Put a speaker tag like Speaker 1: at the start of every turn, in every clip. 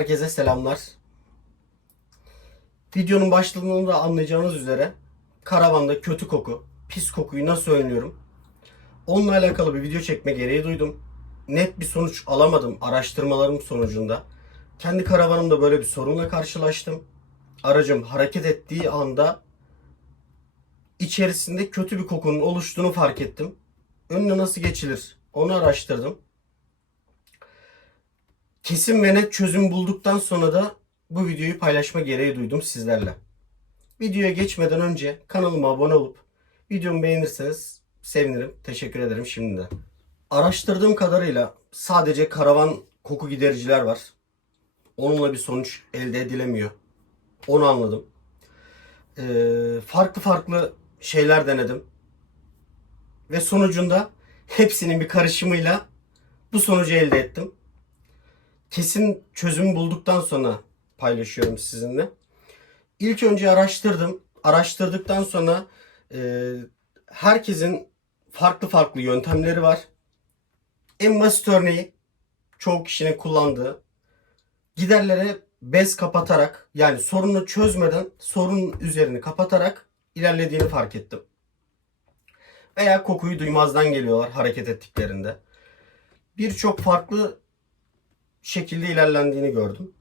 Speaker 1: Herkese selamlar. Videonun başlığında anlayacağınız üzere karavanda kötü koku, pis kokuyu nasıl önlüyorum? Onunla alakalı bir video çekme gereği duydum. Net bir sonuç alamadım araştırmalarım sonucunda. Kendi karavanımda böyle bir sorunla karşılaştım. Aracım hareket ettiği anda içerisinde kötü bir kokunun oluştuğunu fark ettim. Önüne nasıl geçilir? Onu araştırdım. Kesin ve net çözüm bulduktan sonra da bu videoyu paylaşma gereği duydum sizlerle. Videoya geçmeden önce kanalıma abone olup videomu beğenirseniz sevinirim. Teşekkür ederim şimdiden. Araştırdığım kadarıyla sadece karavan koku gidericiler var. Onunla bir sonuç elde edilemiyor. Onu anladım. Ee, farklı farklı şeyler denedim. Ve sonucunda hepsinin bir karışımıyla bu sonucu elde ettim kesin çözümü bulduktan sonra paylaşıyorum sizinle. İlk önce araştırdım. Araştırdıktan sonra e, herkesin farklı farklı yöntemleri var. En basit örneği çoğu kişinin kullandığı giderlere bez kapatarak yani sorunu çözmeden sorunun üzerini kapatarak ilerlediğini fark ettim. Veya kokuyu duymazdan geliyorlar hareket ettiklerinde. Birçok farklı şekilde ilerlendiğini gördüm.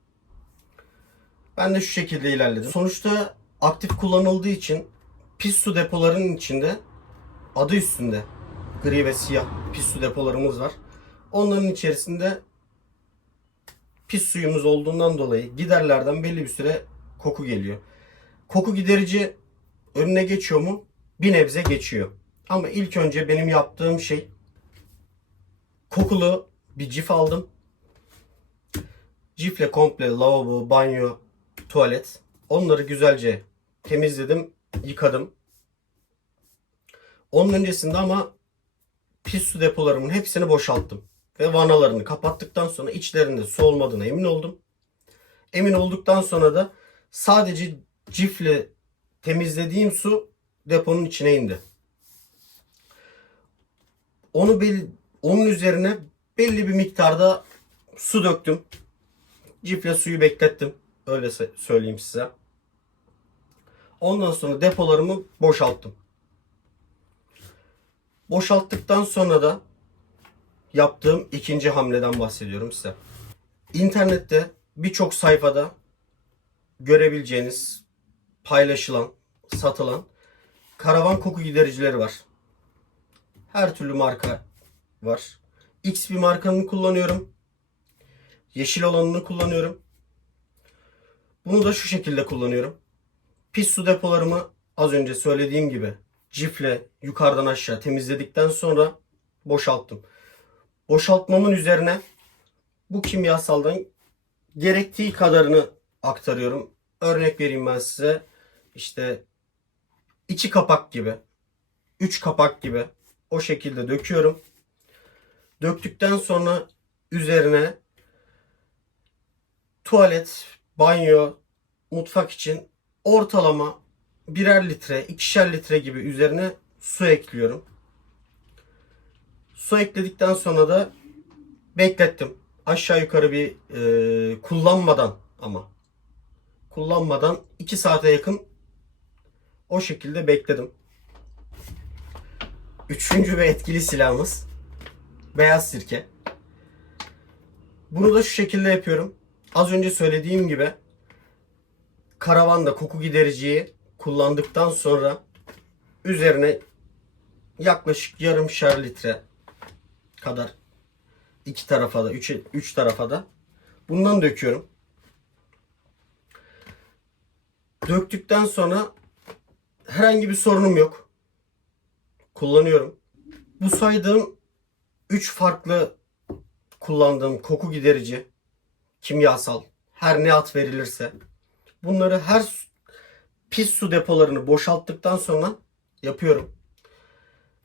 Speaker 1: Ben de şu şekilde ilerledim. Sonuçta aktif kullanıldığı için pis su depolarının içinde adı üstünde gri ve siyah pis su depolarımız var. Onların içerisinde pis suyumuz olduğundan dolayı giderlerden belli bir süre koku geliyor. Koku giderici önüne geçiyor mu? Bir nebze geçiyor. Ama ilk önce benim yaptığım şey kokulu bir cif aldım. Cifle komple lavabo, banyo, tuvalet. Onları güzelce temizledim, yıkadım. Onun öncesinde ama pis su depolarımın hepsini boşalttım. Ve vanalarını kapattıktan sonra içlerinde su olmadığına emin oldum. Emin olduktan sonra da sadece cifle temizlediğim su deponun içine indi. Onu belli, onun üzerine belli bir miktarda su döktüm. Cifle suyu beklettim. Öyle söyleyeyim size. Ondan sonra depolarımı boşalttım. Boşalttıktan sonra da yaptığım ikinci hamleden bahsediyorum size. İnternette birçok sayfada görebileceğiniz, paylaşılan, satılan karavan koku gidericileri var. Her türlü marka var. X bir markanın kullanıyorum. Yeşil olanını kullanıyorum. Bunu da şu şekilde kullanıyorum. Pis su depolarımı az önce söylediğim gibi cifle yukarıdan aşağı temizledikten sonra boşalttım. Boşaltmamın üzerine bu kimyasaldan gerektiği kadarını aktarıyorum. Örnek vereyim ben size. İşte iki kapak gibi, üç kapak gibi o şekilde döküyorum. Döktükten sonra üzerine tuvalet, banyo, mutfak için ortalama birer litre, ikişer litre gibi üzerine su ekliyorum. Su ekledikten sonra da beklettim. Aşağı yukarı bir e, kullanmadan ama kullanmadan 2 saate yakın o şekilde bekledim. Üçüncü ve etkili silahımız beyaz sirke. Bunu da şu şekilde yapıyorum. Az önce söylediğim gibi karavanda koku gidericiyi kullandıktan sonra üzerine yaklaşık yarımşar litre kadar iki tarafa da üç, üç tarafa da bundan döküyorum. Döktükten sonra herhangi bir sorunum yok. Kullanıyorum. Bu saydığım üç farklı kullandığım koku giderici kimyasal her ne at verilirse bunları her su- pis su depolarını boşalttıktan sonra yapıyorum.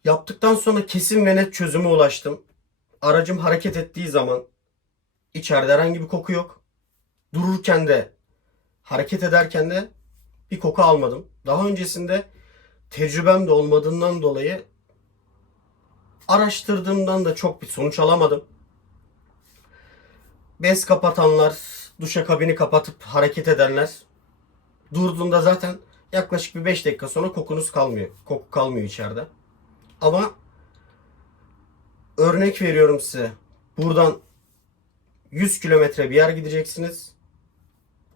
Speaker 1: Yaptıktan sonra kesin ve net çözüme ulaştım. Aracım hareket ettiği zaman içeride herhangi bir koku yok. Dururken de hareket ederken de bir koku almadım. Daha öncesinde tecrübem de olmadığından dolayı araştırdığımdan da çok bir sonuç alamadım bez kapatanlar duşakabini kapatıp hareket edenler durduğunda zaten yaklaşık bir 5 dakika sonra kokunuz kalmıyor. Koku kalmıyor içeride. Ama örnek veriyorum size. Buradan 100 kilometre bir yer gideceksiniz.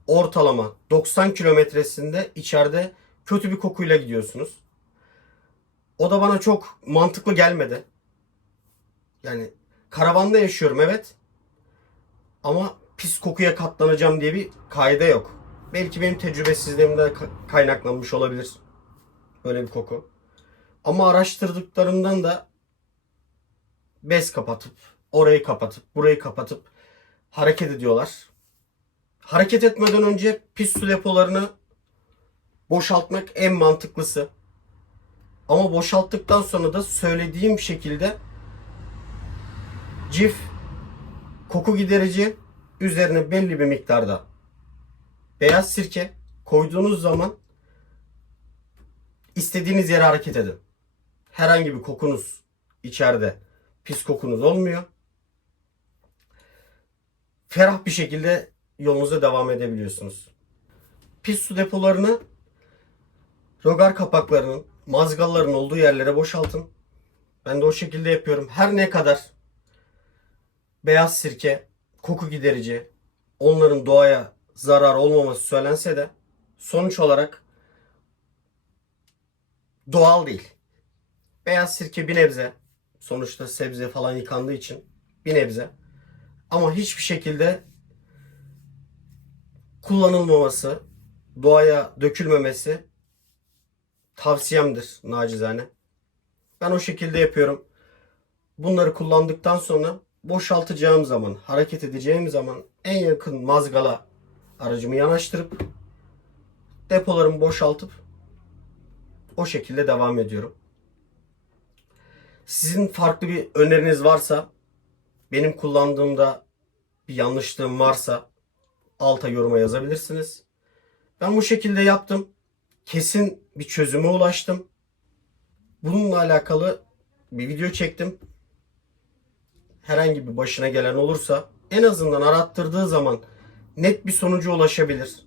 Speaker 1: Ortalama 90 kilometresinde içeride kötü bir kokuyla gidiyorsunuz. O da bana çok mantıklı gelmedi. Yani karavanda yaşıyorum evet. Ama pis kokuya katlanacağım diye bir kaide yok. Belki benim tecrübesizliğimden ka- kaynaklanmış olabilir. Böyle bir koku. Ama araştırdıklarımdan da bez kapatıp, orayı kapatıp, burayı kapatıp hareket ediyorlar. Hareket etmeden önce pis su depolarını boşaltmak en mantıklısı. Ama boşalttıktan sonra da söylediğim şekilde cif koku giderici üzerine belli bir miktarda beyaz sirke koyduğunuz zaman istediğiniz yere hareket edin. Herhangi bir kokunuz içeride pis kokunuz olmuyor. Ferah bir şekilde yolunuza devam edebiliyorsunuz. Pis su depolarını rogar kapaklarının, mazgalların olduğu yerlere boşaltın. Ben de o şekilde yapıyorum. Her ne kadar beyaz sirke, koku giderici, onların doğaya zarar olmaması söylense de sonuç olarak doğal değil. Beyaz sirke bir nebze sonuçta sebze falan yıkandığı için bir nebze ama hiçbir şekilde kullanılmaması, doğaya dökülmemesi tavsiyemdir nacizane. Ben o şekilde yapıyorum. Bunları kullandıktan sonra boşaltacağım zaman, hareket edeceğim zaman en yakın mazgala aracımı yanaştırıp depolarımı boşaltıp o şekilde devam ediyorum. Sizin farklı bir öneriniz varsa, benim kullandığımda bir yanlışlığım varsa alta yoruma yazabilirsiniz. Ben bu şekilde yaptım. Kesin bir çözüme ulaştım. Bununla alakalı bir video çektim. Herhangi bir başına gelen olursa en azından arattırdığı zaman net bir sonuca ulaşabilir.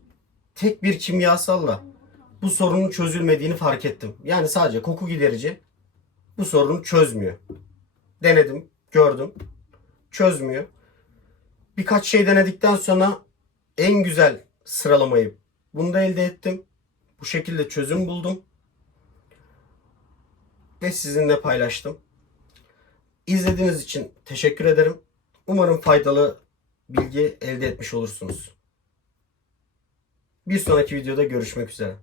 Speaker 1: Tek bir kimyasalla bu sorunun çözülmediğini fark ettim. Yani sadece koku giderici bu sorunu çözmüyor. Denedim, gördüm. Çözmüyor. Birkaç şey denedikten sonra en güzel sıralamayı bunu da elde ettim. Bu şekilde çözüm buldum. Ve sizinle paylaştım. İzlediğiniz için teşekkür ederim. Umarım faydalı bilgi elde etmiş olursunuz. Bir sonraki videoda görüşmek üzere.